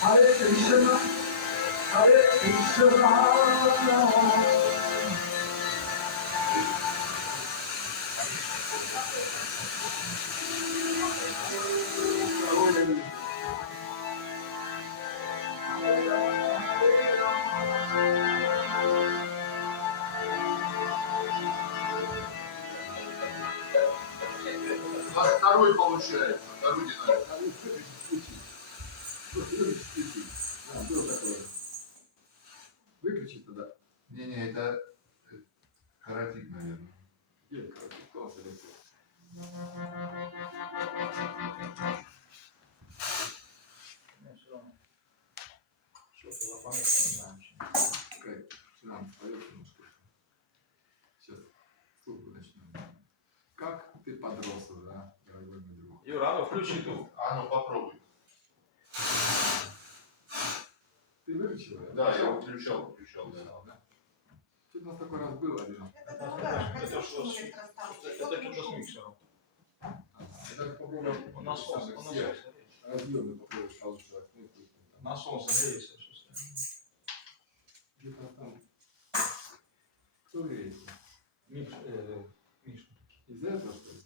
Hare Krishna, Hare Krishna. Второй получается, второй динамик. Выключи тогда. Не, это каратик, наверное. Где каратик? Кто далеко? Что-то запомнить не знаю. Нам поверху. Сейчас слуху начнем. Как ты подрос уже, а, дорогой мой друг? Юра, а ну включи тут. А ну попробуй. Ты выключил? Да, я выключал, да. Да? Что-то у нас такой раз был один. Это другая, Это что? электростанция. Это что-то с миксером. Я так попробую. Насос, Все разъемы попробуешь получше открыть. насос греется. Где-то там. Кто греется? Миша. Из-за этого, что ли?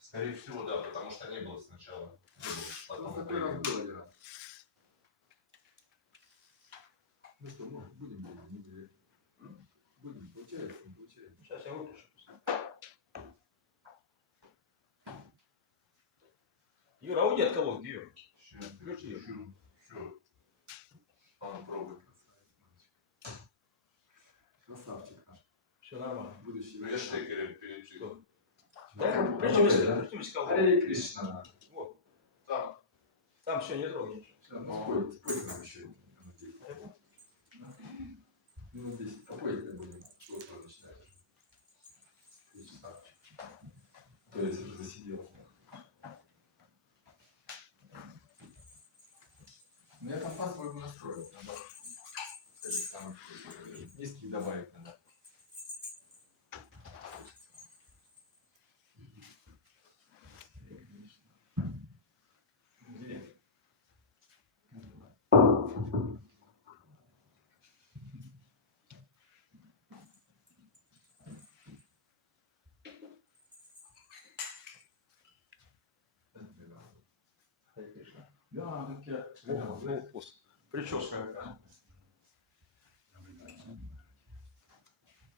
Скорее всего, да, потому что не было сначала. Не было, У нас потом такой раз появилось. был один раз. Ну что, может, будем делать, не делать? Будем, получается, не получается. Сейчас я выключу. Юра, а уйди от колонки, Юра. Сейчас я Включи. включу. Все. А ну пробуй. Красавчик наш. Все нормально. Будущий. Ну я штекерем перечислил. Что? Да, причем колонку. Харе Кришна. Вот. Там Все, не трогай. Все, ну спой нам еще минут 10. Минут 10 попозже будем. Вот уже начинаешь. Красавчик. То есть уже засиделся. Ну я там по-своему настроил. Надо этих самых низких добавить надо. Где? Харе Кришна. Да, так я. Прическа какая.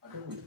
А какой ты